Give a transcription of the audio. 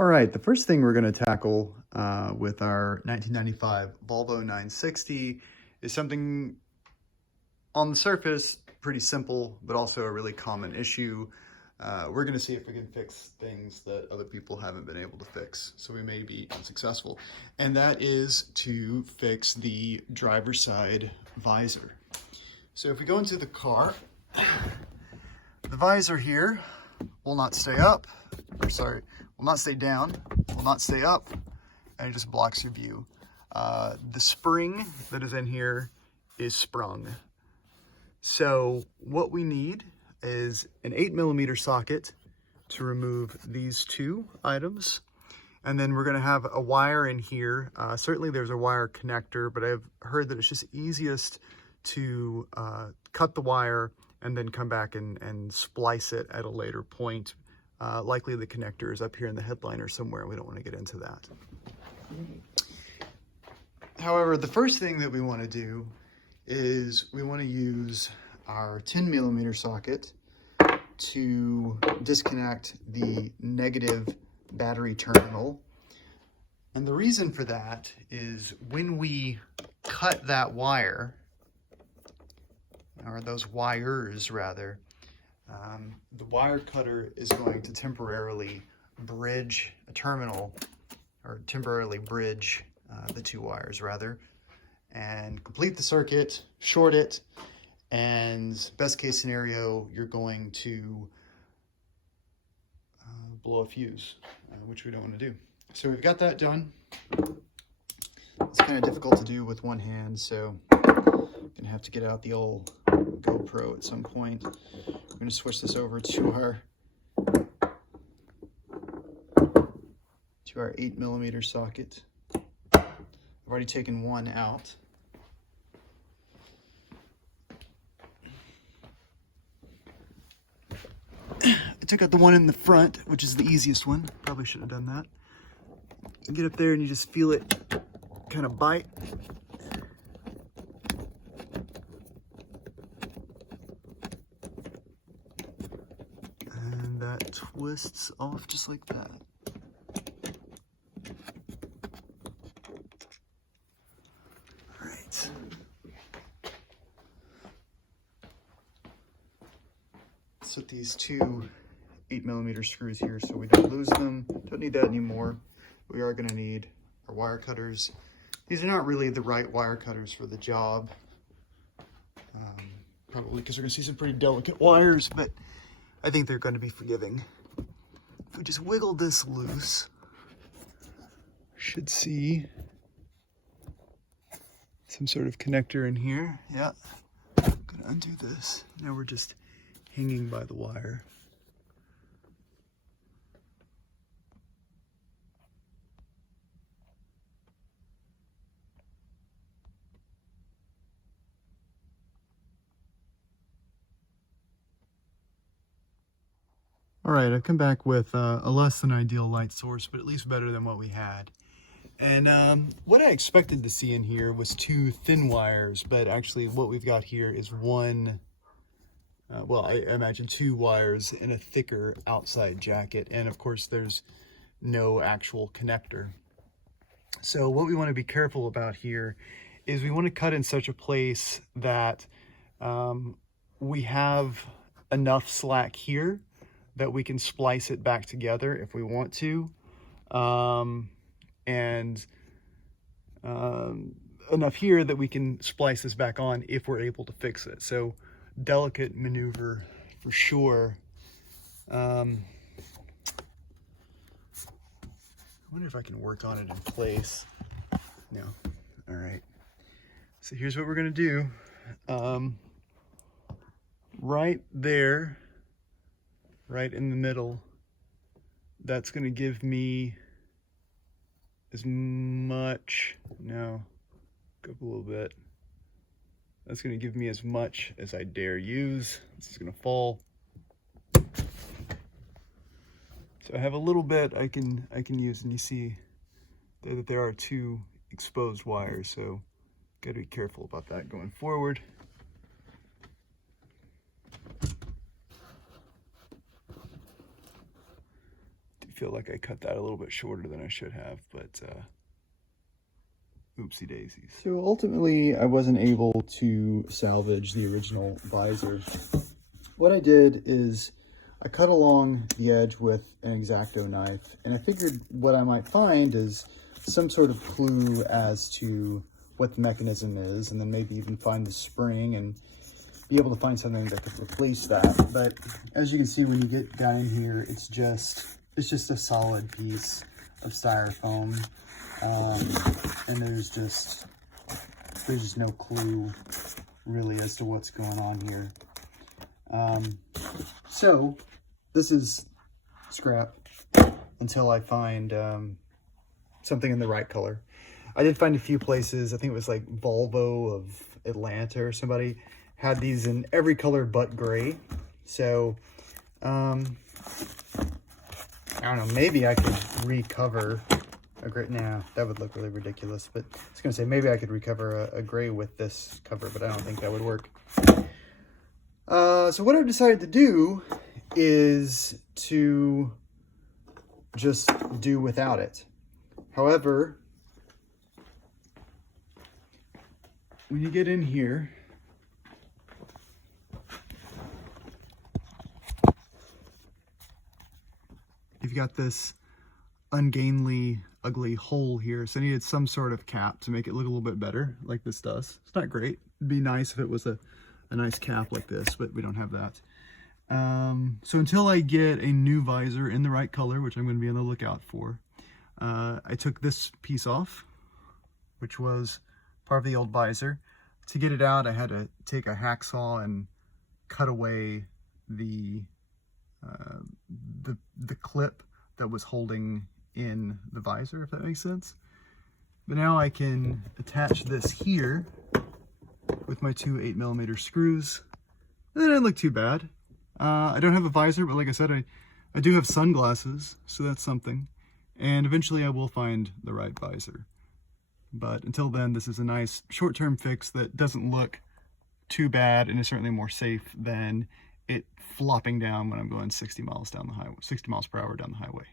All right, the first thing we're going to tackle with our 1995 Volvo 960 is something on the surface pretty simple, but also a really common issue. We're going to see if we can fix things that other people haven't been able to fix, so we may be unsuccessful. And that is to fix the driver's side visor. So if we go into the car, the visor here will not stay up, will not stay down, will not stay up, and it just blocks your view. The spring that is in here is sprung. So what we need is an 8mm socket to remove these two items. And then we're gonna have a wire in here. Certainly there's a wire connector, but I've heard that it's just easiest to cut the wire and then come back and splice it at a later point. Likely the connector is up here in the headliner somewhere. We don't want to get into that. However, the first thing that we want to do is we want to use our 10mm socket to disconnect the negative battery terminal. And the reason for that is when we cut that wire, or those wires rather, the wire cutter is going to temporarily bridge a terminal, or temporarily bridge the two wires rather, and complete the circuit, short it, and best case scenario, you're going to blow a fuse, which we don't want to do. So we've got that done. It's kind of difficult to do with one hand, so I'm gonna have to get out the old GoPro at some point. We're gonna switch this over to our 8mm socket. I've already taken one out. I took out the one in the front, which is the easiest one. Probably should have done that. You get up there and you just feel it kind of bite. And that twists off just like that. All right. Let's put these two 8mm screws here so we don't lose them. Don't need that anymore. We are going to need our wire cutters. These are not really the right wire cutters for the job. Probably because we're going to see some pretty delicate wires, but I think they're going to be forgiving. If we just wiggle this loose, should see some sort of connector in here. Yeah, I'm going to undo this. Now we're just hanging by the wire. All right, I've come back with a less than ideal light source, but at least better than what we had. And what I expected to see in here was two thin wires, but actually what we've got here is one, well, I imagine two wires in a thicker outside jacket. And of course, there's no actual connector. So what we want to be careful about here is we want to cut in such a place that we have enough slack here that we can splice it back together if we want to, and enough here that we can splice this back on if we're able to fix it. So delicate maneuver for sure. I wonder if I can work on it in place. No. All right. So here's what we're gonna do. Right there, right in the middle, that's going to give me as much, no, go up a little bit. That's going to give me as much as I dare use. This is going to fall. So I have a little bit I can use, and you see there that there are two exposed wires, so got to be careful about that going forward. feel like I cut that a little bit shorter than I should have, but oopsie daisies. So ultimately, I wasn't able to salvage the original visor. What I did is I cut along the edge with an X-Acto knife, and I figured what I might find is some sort of clue as to what the mechanism is, and then maybe even find the spring and be able to find something that could replace that. But as you can see, when you get down in here, it's just a solid piece of styrofoam, and there's just no clue really as to what's going on here. So this is scrap until I find something in the right color. I did find a few places. I think it was like Volvo of Atlanta or somebody had these in every color but gray. So I don't know, maybe I could recover a gray. Nah, that would look really ridiculous, but I was gonna say maybe I could recover a gray with this cover, but I don't think that would work. So what I've decided to do is to just do without it. However, when you get in here, you've got this ungainly, ugly hole here. So I needed some sort of cap to make it look a little bit better, like this does. It's not great. It'd be nice if it was a nice cap like this, but we don't have that. So until I get a new visor in the right color, which I'm going to be on the lookout for, I took this piece off, which was part of the old visor. To get it out, I had to take a hacksaw and cut away the clip that was holding in the visor, if that makes sense. But now I can attach this here with my two 8mm screws. That didn't look too bad. I don't have a visor, but like I said, I do have sunglasses, so that's something. And eventually I will find the right visor. But until then, this is a nice short-term fix that doesn't look too bad and is certainly more safe than it flopping down when I'm going 60 miles per hour down the highway.